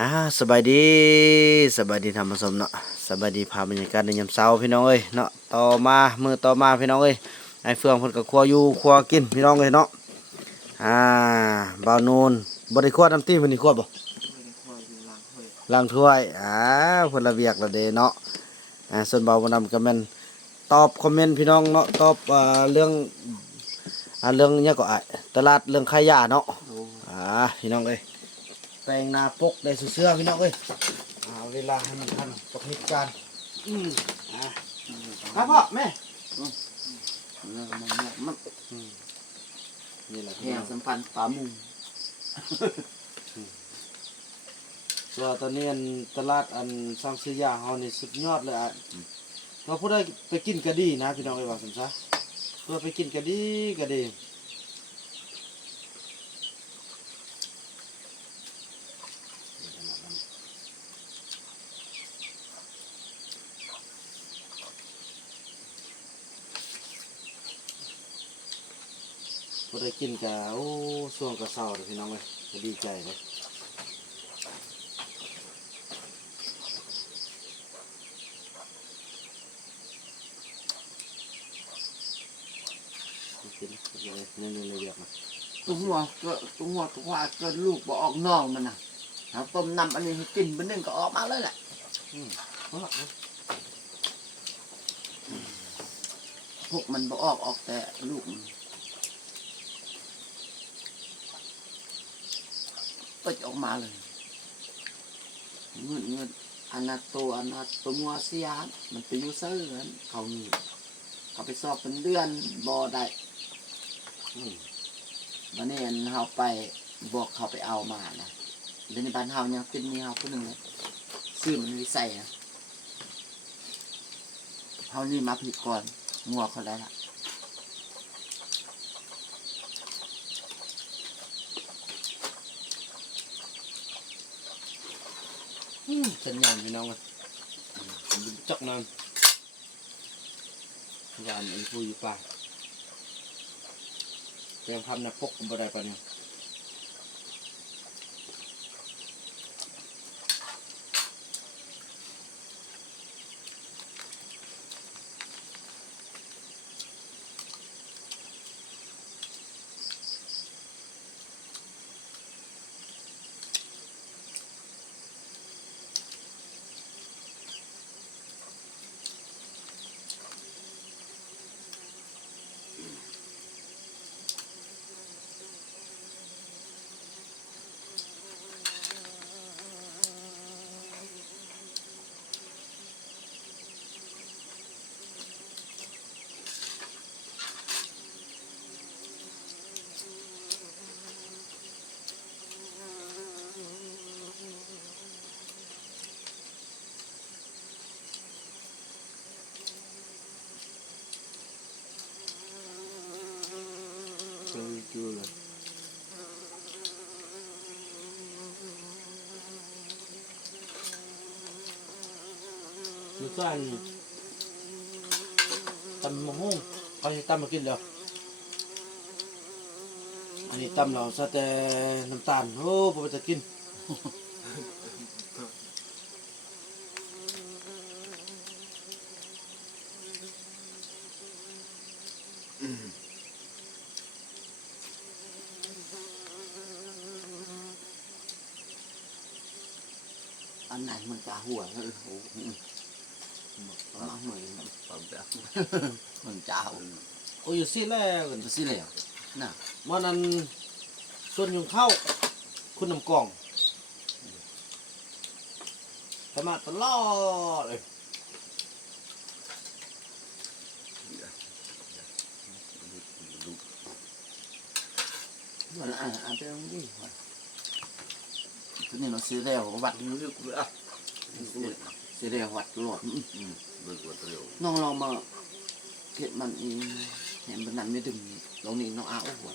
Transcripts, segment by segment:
อ่าสบายดีสบายดีธรรมสมเนาะสบายดีพาบรรยากาศในยามเช้าพี่น้องเอ้ยเนาะต่อมามือต่อมาพี่น้องเอ้ยไอเฟืองเพิ่นก็ครัวอยู่ครัวกินพี่น้องเอ้ยเนาะอ่าบ่าวนูนบ่ได้ครัวน้ำตีมื้อนี้ครัวบ่ล้างถ้วยอ่าเพิ่นละเวียกละเดเนาะอ่าส่วนบ่าวบ่นำก็แม่นตอบคอมเมนต์พี่น้องเนาะตอบอ่าเรื่องอ่าเรื่องเนี้ยก็อะตลาดเรื่องขายยาเนาะอ่าพี่น้องเอ้ย แปลงนาปกได้เสื้อๆพี่น้องเอ้ยอ่าเวลาให้มันทันกับเหตุการณ์อืมอ่าครับพ่อแม่มันนี่แหละแห่งสัมพันธ์ป่ามุงส่วนตอนนี้อันตลาดอันสร้างซื้อยาเฮานี่สุดยอดเลยอะเราพูดได้ไปกินกะดีนะพี่น้องเอ้ยว่าสมซะเพื่อไปกินกะดีกะดี พอได้กินกะโอ้ช่วงกระเซาเลยพี่น้องเอ้ยก็ดีใจเลยกินเลยนี่นี่เลยเรียกมาตัวหัวก็ตัวหัวตัวควาเกิดลูกบ่ออกนองมันน่ะเอาต้มน้ำอันนี้ให้กินเป็นนึ่งก็ออกมาเลยแหละเพราะว่าพวกมันบ่ออกออกแต่ลูกมัน ก็จะออกมาเลยเงินเงินอนาโตอนาโตมัวเสียนมันไปอยู่เซิร์นเขานี่เขาไปสอบเป็นเดือนบ่ได้อืมวันนี้อันเฮาไปบอกเขาไปเอามานะเดี๋ยวในบ้านเฮายังเป็นมีเฮาคนหนึ่งเลยซื้อมันวิสัยนะเฮานี่มาผิดก่อนงัวเขาได้ละ สัญญาณพี่น้องกันจักนานยานอันผู้อยู่ป่าเตรียมพำนักพกบ่ได้ปะเนี่ย มันก็อันตำมะฮุ่งเขาจะตำมากินแล้วอันนี้ตำเราซะแต่น้ำตาลโอ้บ่ไปจะกินอันไหนมันกาหัวแล้วโอ้ โหมาเหมือนมันจ้าโอ้ยอยู่สิแล้วกันตัวสิเหลวน่ะวันนั้นส่วนยุงเข้าคุณน้ำกล่องสมาตลอดเลยมันอ่านอ่านไปตรงนี้ตัว นี้เราซื้อแล้ววัด Nước nữa. ซื้อแล้ววัดตลอด Ừ, được của tôi. น้องลองมาเก็บมันเองเห็นมันนั้นไม่ดึงลงนี่น้องอ้าวหัว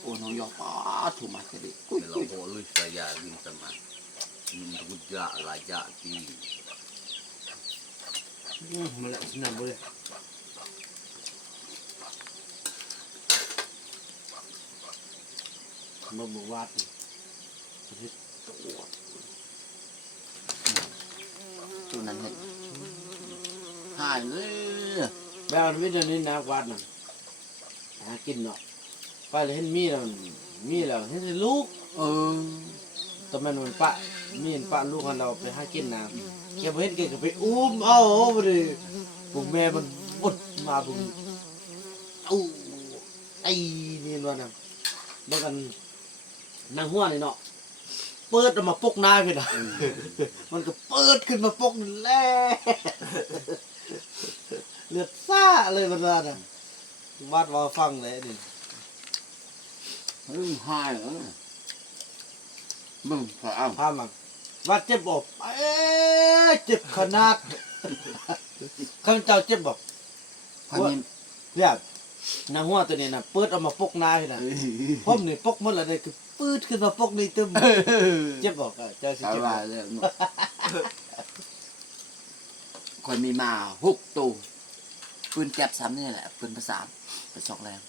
โอ้น้องยอป้าถูกมาจะดิกุ้ย Cái กุ้ย lòng bộ lui saya gini sama. Ini rujak lajak ki. อืมมาแล้วสินำบ่เลยมาบอกวาดนี่ตัว นั้นเห็นหายเลยแบบมันวิทย์นี้นะวัดนั่นหากินเนาะไปเลยเห็นมีแล้วมีแล้วเห็นลูก เออตอนนั้นมันปะมีนปะลูกของเราไปหากินน้ำแกบ่เห็นแกก็ไปอุ้มเอาบ่ได้บุกแม่มันบดมาบุกเอาไอ้นี่ว่าน่ะบ่กันนางหัวนี่เนาะ เปิดออกมาปกหน้าพี่น่ะมันก็เปิดขึ้นมาปกนี่แหละเลือดซ่าเลยมันว่าน่ะวัดว่าฟังเลยนี่เฮ้ยหายเหรอมึงพระอ้ำพามาวัดเจ็บบอกเอ๊ะเจ็บขนาดข้าพเจ้าเจ็บบอกพันยินเนี่ยนางหัวตัวนี้น่ะเปิดออกมาปกหน้าพี่น่ะผมนี่ปกหมดแล้วนี่คือ ปืดขึ้นมาปกนี่ตึมเจ็บบอกอะเจ้าสิสาจ็บบาบ่ยเลยเนอะคนมีมาหกตัวปืนแก็บซ้ำนี่แหละปืนประสานไปสองแรง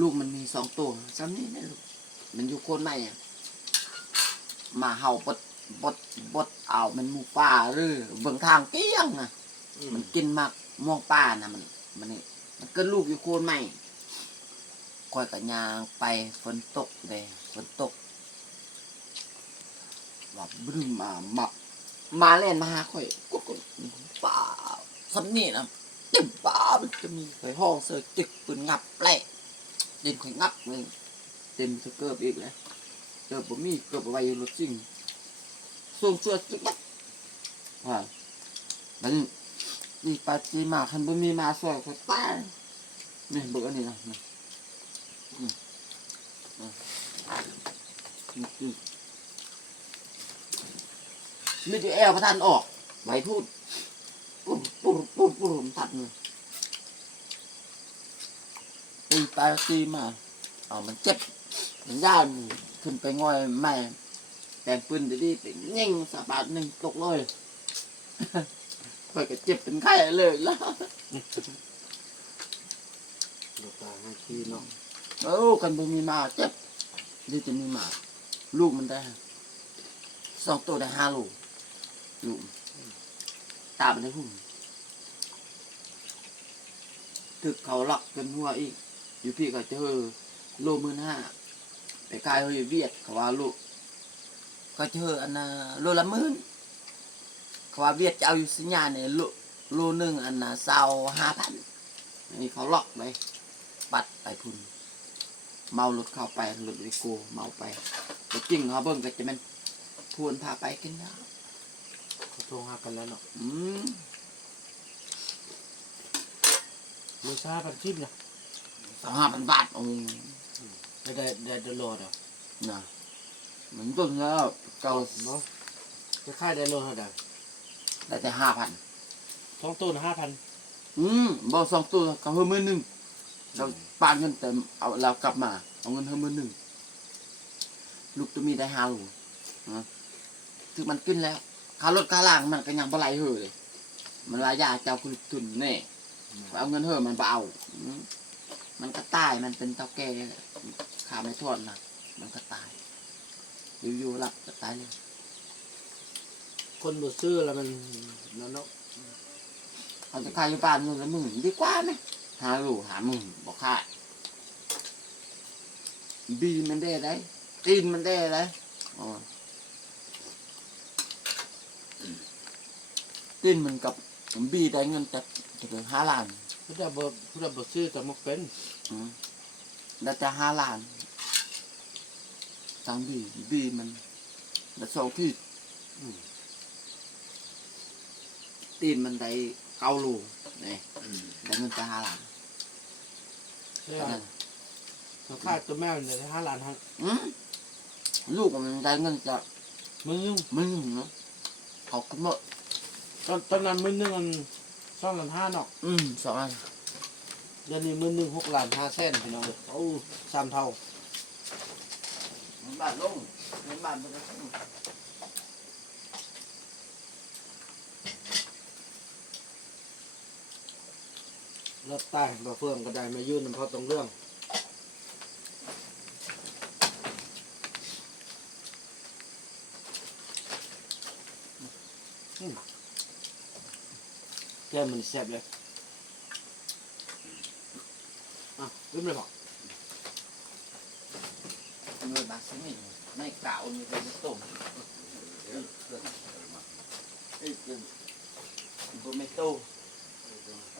ลูกมันมีสองตัวซ้ำนี่นะลูกมันอยู่โคนใหม่อะมาเห่าบดบดบดเอามันหมูป่าหรือเบื้องทางเกี้ยงนะมันกินมากม่วงป่านะมัน มันนี่มันเกิดลูกอยู่โคนใหม่ คอยกับยางไปฝนตกเลยฝนตกแบบบึ้มมามามาเล่นมาหาข่อยกุดกุดป่าสำนี่นะเต็มป่ามันจะมีข่อยห้องเสือจึกปืนงับแปลกเต็มข่อยงับเลยเต็มสเกิร์บอีกเลยเกิร์บบ่มีเกิร์บไว้รถจริงส่งเสื้อจึกบัดว่าบันนี่ปาจีมาคันบ่มีมาสวยก็ตายนี่เบิกอันนี้นะ มีแต่แอลพระท่านออกไหวพูดปุ๊บปุ๊บปุ๊บปุ๊บตัดเลยตีปาจีมาเอามันเจ็บ มันย่านขึ้นไปง่อยไม่แต่งปืนดี๋ยวนี้ไปยิงสะบาดหนึ่งตกเลยข่อยก็เจ็บเป็นไข้เลยแล้วลูกตาให้ขี้เนาะ โอ้กันบ่มีมาเจ็บดีจะมีมา ลูกมันได้สองตัวได้ห้าลูกลูกตามันได้หุ่มถึกเขาหลักกันหัวอีก อยู่พี่ก็เจอโลมื่นห้าไปขายเฮยเวียดเขาว่าลูกก็เจออันน่ะโลละมื่นเขาว่าเวียดจะเอาอยู่สัญญาเนี่ยโลโลหนึ่งอันน่ะเศร้าห้าพันนนี้เขาหลอกเลยปัดไปพุ่น เมารถเข้าไปรถวิโก้เมาไปแต่จริงเขาเบิ่งก็จะเป็นทวนพาไปกินยาเขาโทรหากันแล้วเนาะอืมมือซาปันชิมนะสองห้าพันบาทโอ้ยไม่ได้ได้ดอลลาร์อะนะเหมือนต้นแล้วเก่าเนาะจะค่ายได้โลเท่าไหร่ได้แต่ห้าพันสองตัวห้าพันอืมบอกสองตัวเขาเพิ่มมือหนึ่ง เราปานเงินเต็มเอาเรากลับมา เอาเงินเพิ่มมือหนึ่งลูกตัวมีได้ห้าลูกนะถึงมันขึ้นแล้วค่ารถค่าล่างมันก็ยังบ่ไหลเหอเลย มันรายยาเจ้าคุณทุนแน่เอาเงินเหอะมันบ่เอาอืมมันก็ตายมันเป็นเท่าแก่ขาไม่ทอดนะมันก็ตายอยู่ๆหลับก็ตายเลยคนบ่ซื้อแล้วมันนั่นเนาะเขาจะขายอยู่บ้านมึงละหมื่นดีกว่าไหม หาลูกหาหมื่นบอกค่ายบีมันได้ได้ตีนมันได้ได้อ๋อตีนมันกับบีได้เงินแต่ถึงห้าล้านผู้ใดบ่ผู้ใดบ่ซื้อก็บ่เป็นอืมแล้วจะห้าล้านทางบีบีมันแล้วสองที่อืมตีนมันได้เก้าลูก นี่ได้เงินจะห้าล้านใช่ไหมเขาค่ายตัวแม่มันได้ห้าล้านห้าอืมลูกมันได้เงินจากมึงมึงเนาะเขาก็หมดตอนตอนนั้นมื้อหนึงมันสองล้านห้าเนาะอืมสองอันเดี๋ยวนี้มื้อหนึงหกล้านห้าแสนพี่น้องเอ้ยโอ้สามเท่าบาทลงเงินบาทมันก็ขึ้น รถใต้บ่เฟื่องก็ได้มายื่นนำพอตรงเรื่อง แก้มมันแซ่บเลย อะลืมเลยบอกเงินมาซื้อนี่ไม่กล่าวมีเป็นตุ่มเอ้ยเกินตัวไม่โต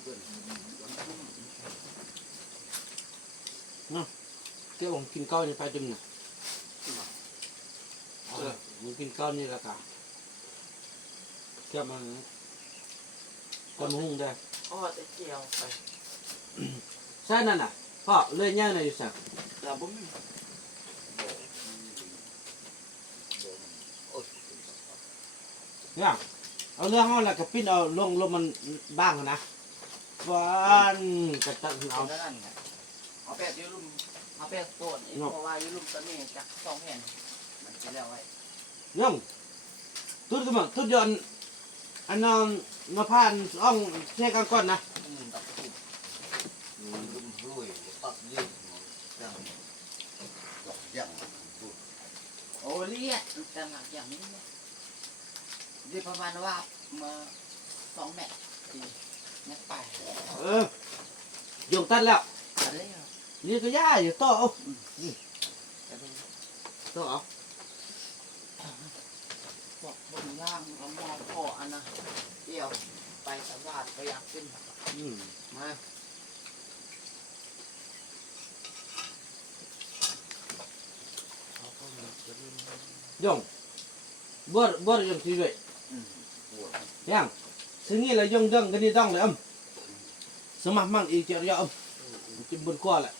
เกี่ยวผมกินข้าวนี่ไปจนน่ะเออมึงกินข้าวนี่ละกันแก้มมันก็มุ่งได้อ๋อจะเจียวไปใช่นั่นน่ะพ่อเลยย่างในอยู่สักเราบุ้มย่างเอาเนื้อห้องแล้วก็ปิ้นเอาลงลงมันบ้างนะ หวานกระตังเอาเอาแล้วนั่นไงเอาแปดยูรุ่มเอาแปดตัวนี่เพราะว่ายูรุ่มตัวนี้จากสองแผ่นมันจะแล้วไว้ย่องตุ้ดก็มาตุ้ดยอนอันนั้นมาผ่านอ่องเช่กันก่อนนะอืมดอกติดลุ่มรุ่ยตัดยืดยังดอกยังโอเลียแต่หนักอย่างนี้เนี่ยดีประมาณว่ามาสองแมตที นักไปเออโยงตัดแล้วอะไรอะนี่ก็ย่าอยู่ต่อเอาต่อเอาบอกบนล่างเอามองพ่ออันนะเดี่ยวไปสวัสดไปอยากขึ้นอืมมาย่องบ่บ่ย่องทีด้วยย่าง ซึ่งนี่เราย่องย่องกันนี่ต้องเลยอะสมัครมั่งอีกเจ้าเดียวอะจิ้มบนก้อนแหละ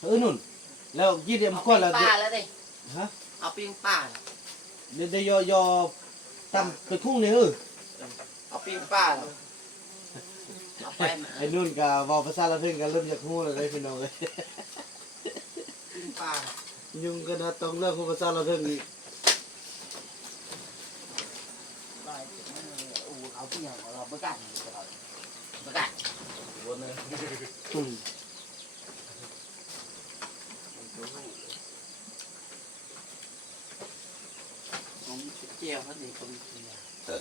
เออนุ่นแล้วยี่เดียมเอาก้ปิ้อนงแล้วป่าแล้วดิฮะเอาปิ้งป่าเดี๋ยวเดี๋ยวยอยอตำไปทุ่งนี่เออเอาปิ้งป่าแล้วเอาไปมาไอ้นุ่นกับวอลภาษาละเพิ่งกันเริ่มจากหู้เลยพี่น้องเลยปิ้งป่ายุ่งกันนะต้องเรื่องภาษาละเพิ่งอีก ไป โอ้เอาปิ้งเอาเราประกันประกันอืมผมเจียวเขาดีผมเจียว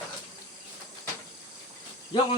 ยกมั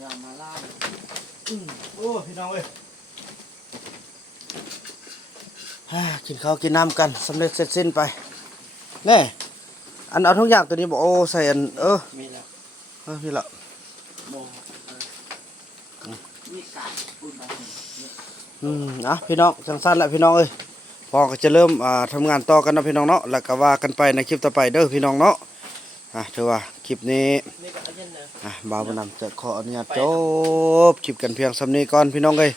ก็เอาเนื้อมาล่าอืมโอ้พี่น้องเอ้ยฮ่ากินข้าวกินน้ำกันสำเร็จเสร็จสิ้นไปแน่อันเอาทุกอย่างตัวนี้บอกโอ้ใส่อันเออมีแล้วเออพี่ละโมมีไก่อุ่นมาอืมนะพี่น้องจังสั้นแหละพี่น้องเอ้ยพอก็จะเริ่มอ่าทำงานต่อกันเนาะพี่น้องเนาะแล้วก็ว่ากันไปในคลิปต่อไปเด้อพี่น้องเนาะ อะถือว่าคลิปนี้นี่ก็ยันนะอะบ่าวบุญนำจะขออนุญาตจบคลิปกันเพียงสำนี้ก่อนพี่น้องเอ้ย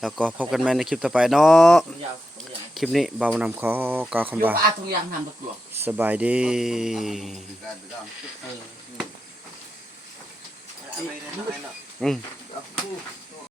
แล้วก็พบกันใหม่ในคลิปต่อไปเนาะถุงยาวถุงยาวคลิปนี้บ่าวบุญนำขอกล่าวคำยกว่าอาถุงยางทำตะกั่วสบายดีการการเอออะไรนะอะไรนะอืมเอาคู่